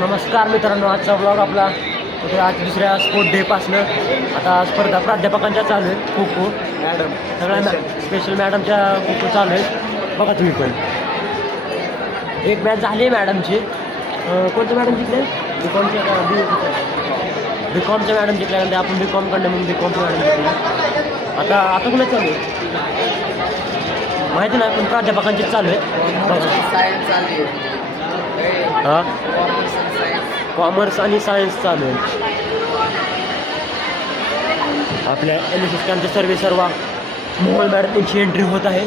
नमस्कार मित्रांनो, आजचा ब्लॉग आपला आज दुसऱ्या स्पोर्ट डे पासनं आता स्पर्धा प्राध्यापकांच्या चालू आहे. खो खो मॅडम सगळ्या स्पेशल मॅडमच्या खो खो चालू आहे. बघा तुम्ही पण एक मॅच झाली आहे मॅडमची. कोणत्या मॅडम जिंकले? बीकॉमच्या मॅडम जिंकल्यानंतर आपण बीकॉम कडे म्हणून बीकॉमच्या मॅडम जिंकल्या. आता कुठे चालू आहे माहिती नाही, पण प्राध्यापकांचीच चालू आहे. हां, कॉमर्स आणि सायन्स चालू आहे. आपल्या एन एस एस कॅम्पचे सर्व मोहोळ मॅडम त्यांची एंट्री होत आहे.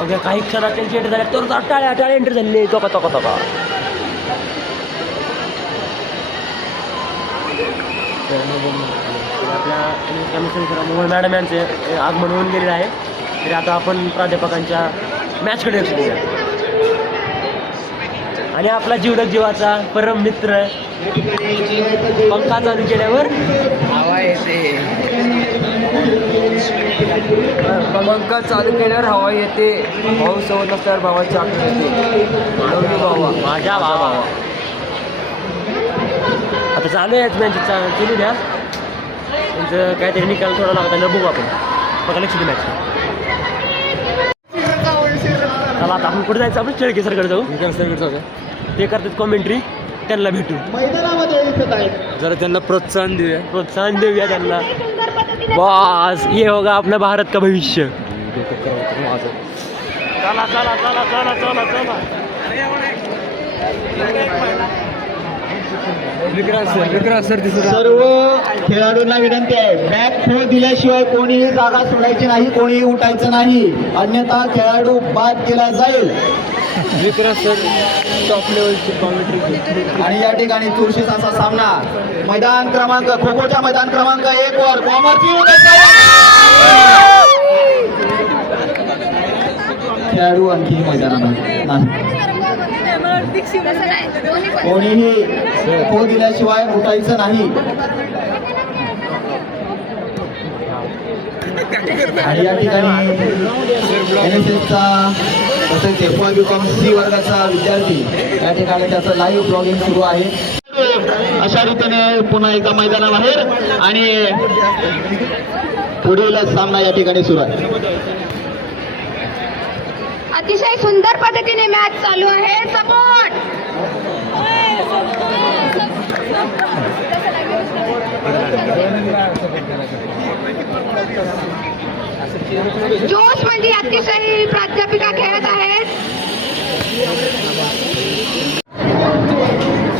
अगदी काही क्षणात त्यांची एंट्री झाली तर टाळ्या एंट्री झालेली आहे. तोका आपल्या एन एस कॅम्पचे मोहोळ मॅडम यांचे आगमन होऊन गेलेलं आहे. तरी आता आपण प्राध्यापकांच्या मॅचकडे लक्ष देऊया. आणि आपला जीवलग जीवाचा परम मित्र पंखा चालू केल्यावर हवा येते. पंखा चालू केल्यावर हवा येते. भाऊ सोबत नसल्यावर भावाची आठवण येते. भावा माझ्या भावा. आता चालू आहे मॅच चालू द्या. त्यांचं काहीतरी निकाल थोडा लागता न बघू आपण. बघा लक्ष दे मॅच. चला आता आपण कुठे जायचं? आपण शेळके सरकडे जाऊ. ते करतात कॉमेंट्री, त्यांना भेटू. जरा त्यांना प्रोत्साहन देऊया त्यांना. बस ये होगा अपना भारत का भविष्य. चला चला चला चला चला चला. सर्व खेळाडूंना विनंती आहे, बॅक फोड दिल्याशिवाय कोणीही जागा सोडायची नाही, कोणीही उठायचं नाही, अन्यथा खेळाडू बाद केला जाईल. टॉप लेवलची कॉमेंट्री. आणि या ठिकाणी चुरशीचा असा सामना मैदान क्रमांक खो खोच्या मैदान क्रमांक 1 वर खेळाडू आणखी मैदानामध्ये नाही. कोणीही खो दिल्याशिवाय उठायचं नाही. आणि या ठिकाणी NSSचा तसेच FY/BCom C वर्गाचा विद्यार्थी या ठिकाणी त्याचं लाईव्ह ब्लॉगिंग सुरू आहे. अशा रीतीने पुन्हा एकदा मैदानाबाहेर आणि पुढील सामना या ठिकाणी सुरू आहे. अतिशय सुंदर पद्धतीने मॅच चालू आहे. सपोर्ट जोश म्हणजे अतिशय प्राध्यापिका खेळत आहेत.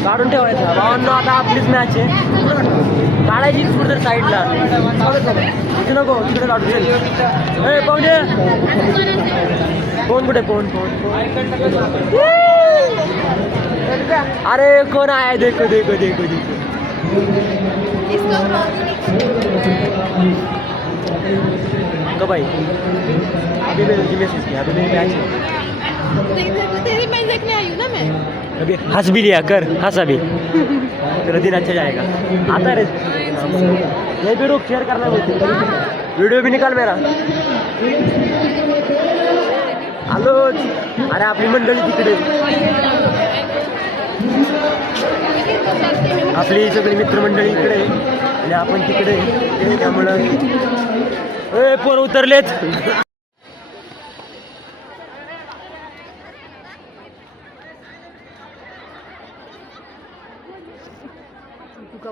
काढून ठेवायचं भावांना. आता आपलीच मॅच आहे. काढायची पुढे साईडला. तिथे नको, तिकडे काढू. ए पाहुणे, फोन कुठे? फोन अरे कोण आहे? देखो देखो देखो देखो. तो भाई अभी मेरे मैसेज किया. अभी मेरी मैच तेरी मैच देखने आई हूँ ना मैं. अभी हंस भी लिया कर, हंसा भी. तेरा दिन अच्छा जाएगा. आता रे ये भी रुक, शेयर करना मुझे. वीडियो भी निकाल मेरा. हॅलो. अरे आपली मंडळी तिकडे, आपली सगळी मित्रमंडळी इकडे आणि आपण तिकडे. त्यामुळं पोर उतरलेत. तुका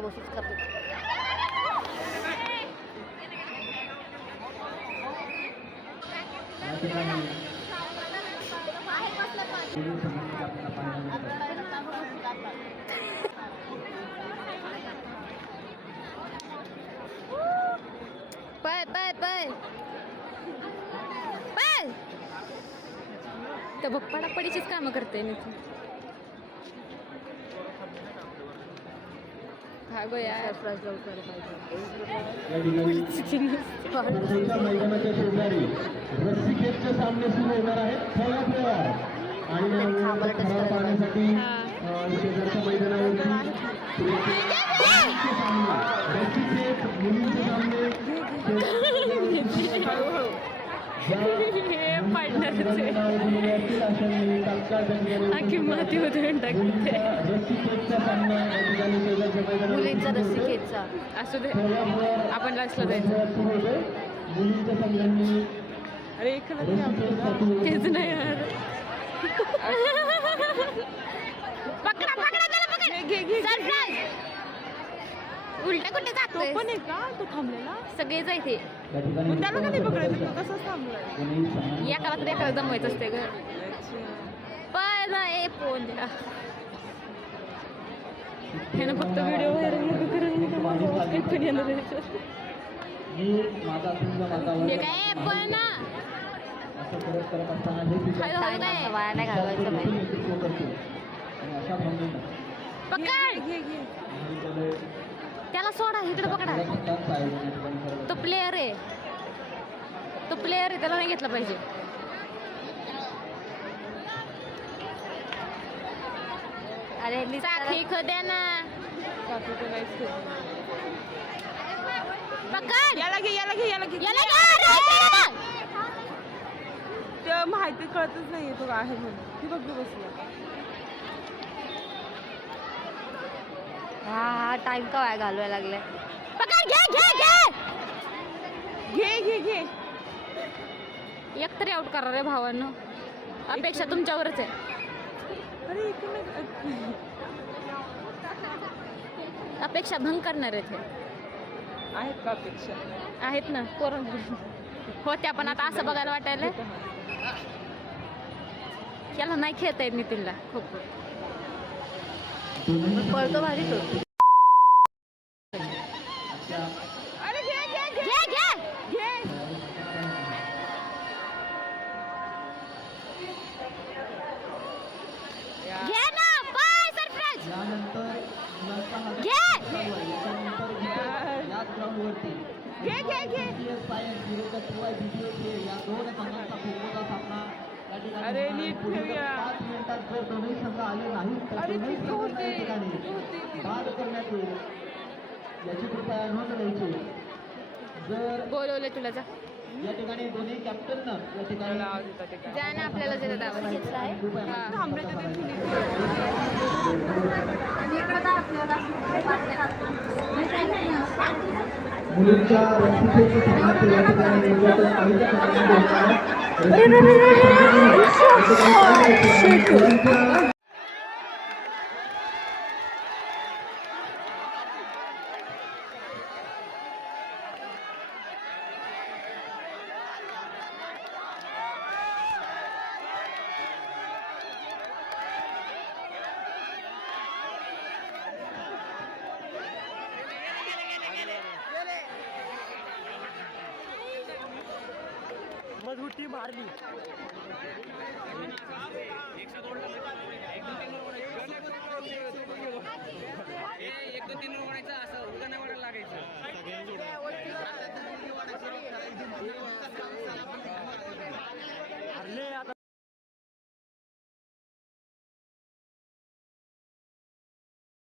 बसूच करतो. पाय तर बघ पडापडीचीच कामं करते मी. भागो यार. मैदानाच्या शेजारी रस्सीखेचचे सामने सुरू होणार आहेत. पाहण्यासाठी शेजारच्या मैदानावरती मुलींचे सामने हे पडणारच आहे आखी माती उधळून टाकते मुलींचा रस्सीखेचा असू दे आपण लास्टला जायचं अरे एक तेच नाही यार पकडा पकडा त्याला पकड घे घे सरप्राईज उलटा कुठे तो जातोय पण आहे का तो थांबलेला सगळे जायचे मग त्याला का नाही पकडायचं तो तसंच थांबलाय या काळात एखादा जमवायचं असते ग पण ए फोन द्या ह्यानं फक्त व्हिडिओ व्हायरल नको करून पण येणार मी माझा असून माझा हे काय पण ना असं करत असताना हे हळूहळू काय वाया नाही घालवायचं नाही नेतृत्व करतो आणि अशा भावनेनं पकड घे घे त्याला सोडा इकडे पकडा त्यांचं आयोजन या ठिकाणी करत तो प्लेअर आहे त्याला नाही घेतलं पाहिजे अरे साखी द्या ना काकूचं नाहीच खेळ. पकड याला घे याला घे याला घे याला घे, ते माहिती कळतच नाहीये तो आहे म्हणून ती बघ बसला हा टाइम का वाया घालवायला लागलाय पकड घे घे घे घे घे घे एक तरी आउट करा रे भावांनो अपेक्षा तुमच्यावरच आहे अरे इकडे अपेक्षा भंग करणार आहेत हे. आहेत का अपेक्षा आहेत ना पोरं होत्या पण आता असं बघायला वाटायला त्याला नाही खेळता येत नितीनला खो खो पळतो भारी तो अरे घे घे घे घे घे घे घे ना बाय सरप्राईज यानंतर मुलांचा हा घे यानंतर याच ग्राउंडवरती घे घे घे BTS सायन्स विरुद्ध TY BTS या दोन संघांचा खो-खोचा सामना या ठिकाणी अरे होणार आहे. नीट पुढील ठेवूया. 5 मिनिटात जर दोन्ही संघ आले नाहीत तर अरे दोन्ही तिथं संघांना होते. या ठिकाणी होते. बाद करण्यात येईल याची कृपया नोंद घ्यायची जर बोलवले तुला जा या ठिकाणी दोन्ही कॅप्टननं या ठिकाणी आवाज येतात ते काय जा ना आपल्याला जे दावा घेतला आहे कृपया थांबले तर ते मुलींच्या रस्सीखेच सामन्याचे या ठिकाणी निर्वाचन आयोजक मंडळाने होणार आहे. मजबूती मारली